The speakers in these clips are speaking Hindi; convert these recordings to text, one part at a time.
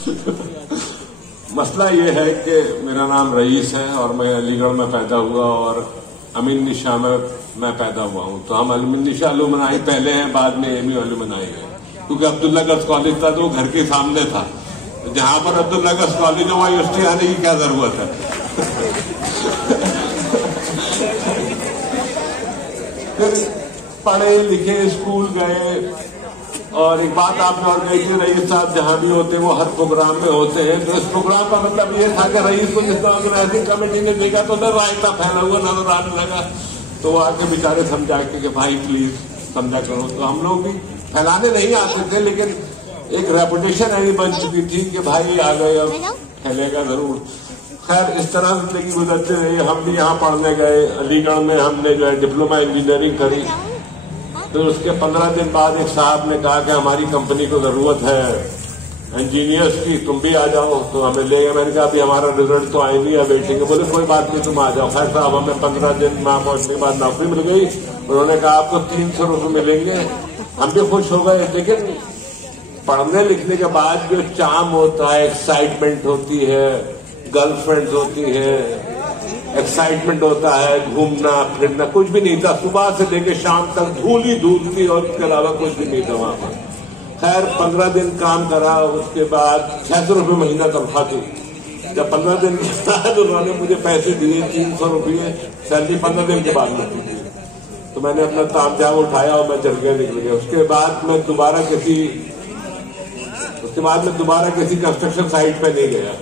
मसला ये है कि मेरा नाम रईस है और मैं अलीगढ़ में पैदा हुआ और अमीन निशा में मैं पैदा हुआ हूं। तो हम अमीन निशा अलुमनाई पहले हैं, बाद में एमी अलुमनाई है, क्योंकि अब्दुल्ला गज कॉलेज था तो वो घर के सामने था। जहां पर अब्दुल्ला गज कॉलेज है वहां यूनिवर्सिटी आने की क्या जरूरत है। फिर पढ़े लिखे, स्कूल गए, और एक बात आपने और कही थी, रईस साहब जहां भी होते हैं वो हर प्रोग्राम में होते हैं। तो इस प्रोग्राम का मतलब ये था कि रईस को जिस ऑर्गेनाइजिंग कमेटी ने देखा तो उधर रायता फैला हुआ नजर आने लगा। तो वो आके बेचारे समझा के कि भाई प्लीज समझा करो। तो हम लोग भी फैलाने नहीं आते थे, लेकिन एक रेपुटेशन ऐसी बन चुकी थी कि भाई आ गए, अब फैलेगा जरूर। खैर इस तरह जिंदगी गुजरते रही। हम भी यहाँ पढ़ने गए, अलीगढ़ में हमने जो है डिप्लोमा इंजीनियरिंग करी। तो उसके 15 दिन बाद एक साहब ने कहा कि हमारी कंपनी को जरूरत है इंजीनियर्स की, तुम भी आ जाओ। तो हमें ले गए। मैंने कहा अभी हमारा रिजल्ट तो आए नहीं है, वेटिंग है। बोले कोई बात नहीं, तुम आ जाओ। खैर साहब हमें 15 दिन वहां पहुंचने के बाद नौकरी मिल गई। उन्होंने कहा आपको 300 रुपये मिलेंगे। हम भी खुश हो गए, लेकिन पढ़ने लिखने के बाद जो चाम होता है, एक्साइटमेंट होती है, गर्लफ्रेंड होती है, एक्साइटमेंट होता है, घूमना फिरना, कुछ भी नहीं था। सुबह से लेकर शाम तक धूल ही धूल थी और उसके अलावा कुछ भी नहीं था वहां पर। खैर 15 दिन काम करा, उसके बाद 600 रुपये महीना तनख्वाह थी। जब 15 दिन तो उन्होंने मुझे पैसे दिए 300 रुपये, सैलरी 15 दिन के बाद मिलती थी। तो मैंने अपना तामझाम उठाया और मैं चल गया, निकल गया। उसके बाद मैं दोबारा किसी कंस्ट्रक्शन साइट पे नहीं गया,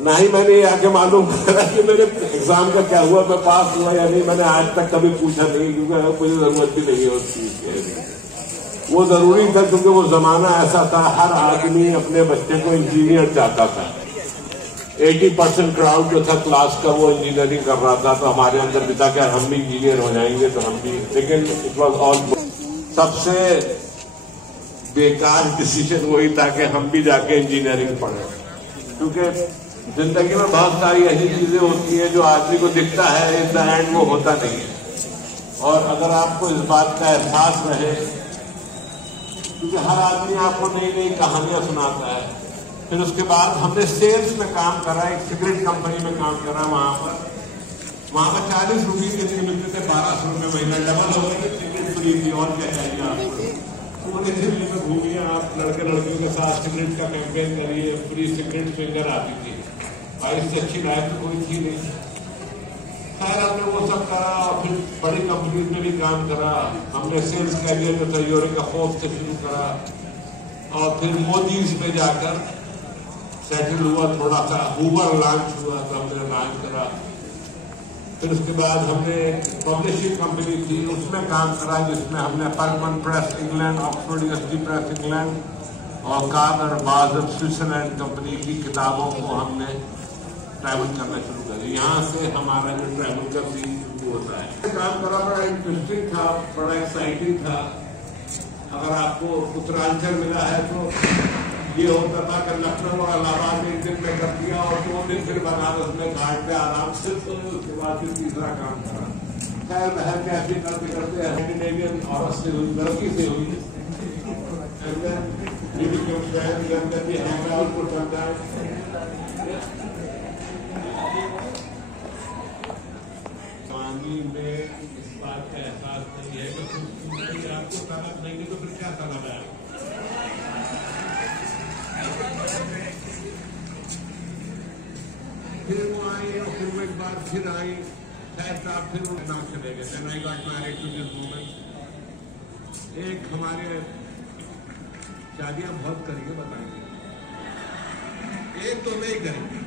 ना ही मैंने ये आके मालूम करा कि मेरे एग्जाम का क्या हुआ, मैं पास हुआ या नहीं। मैंने आज तक कभी पूछा नहीं, क्योंकि मुझे जरूरत भी नहीं है उस चीज की। वो जरूरी था क्योंकि वो जमाना ऐसा था, हर आदमी अपने बच्चे को इंजीनियर चाहता था। 80% क्राउड जो था क्लास का वो इंजीनियरिंग कर रहा था। तो हमारे अंदर भी था कि हम भी इंजीनियर हो जाएंगे तो हम भी, लेकिन इट वॉज ऑल। सबसे बेकार डिसीजन वही था कि हम भी जाके इंजीनियरिंग पढ़े, क्योंकि जिंदगी में बहुत सारी ऐसी चीजें होती हैं जो आदमी को दिखता है, इन द एंड वो होता नहीं है। और अगर आपको इस बात का एहसास रहे, क्योंकि हर आदमी आपको नई नई कहानियां सुनाता है। फिर उसके बाद हमने सेल्स में काम करा, एक सिगरेट कंपनी में काम करा। वहां पर 40 रुपये के दिन मिलते थे, 1200 रुपये महीना, डबल हो गए। सिगरेट फ्री थी, और क्या चाहिए आपको। पूरे दिल्ली में घूमिए आप, लड़के लड़कियों के साथ सिगरेट का कैंपेन करिए, फ्री सिगरेट फिंगर आती थी। और इससे अच्छी लाइफ तो कोई थी नहीं। खैर हमने वो सब करा और फिर बड़ी कंपनी में भी काम करा। हमने सेल्स कैरियर जो था यूरेका फोर्स से शुरू करा और फिर मोदीज में जाकर सेटल हुआ। थोड़ा सा ऊबर लॉन्च हुआ तो हमने लॉन्च करा। फिर उसके बाद हमने पब्लिशिंग कंपनी थी, उसमें काम करा, जिसमें हमने परमन press England, Oxford University Press England और कादर बाज़र स्विट्जरलैंड कंपनी की किताबों को हमने ट्रैवल करना शुरू कर दिया। यहाँ से हमारा जो ट्रैवल का सीन शुरू होता है। काम करा, बड़ा इंटरेस्टिंग था, बड़ा एक्साइटिंग था। अगर आपको उत्तरांचल मिला है तो ये होता था कि लखनऊ और इलाहाबाद में 1 दिन में कर दिया और 2 दिन फिर बनारस में घाट पे आराम से, तो उसके बाद फिर तीसरा काम करा। खैर बहन कैसे करते करते स्कैंडिनेवियन औरत से हुई, लड़की से हुई। में इस बात का एहसास नहीं है कि आपको ताकत नहीं है तो फिर क्या ताकत है। फिर वो आई और फिर वो एक बार फिर आई, शायद साहब फिर वो नाम चले गए। Then I got married to this woman। एक हमारे शादियां बहुत करेंगे, बताएंगे, एक तो नहीं करेंगे।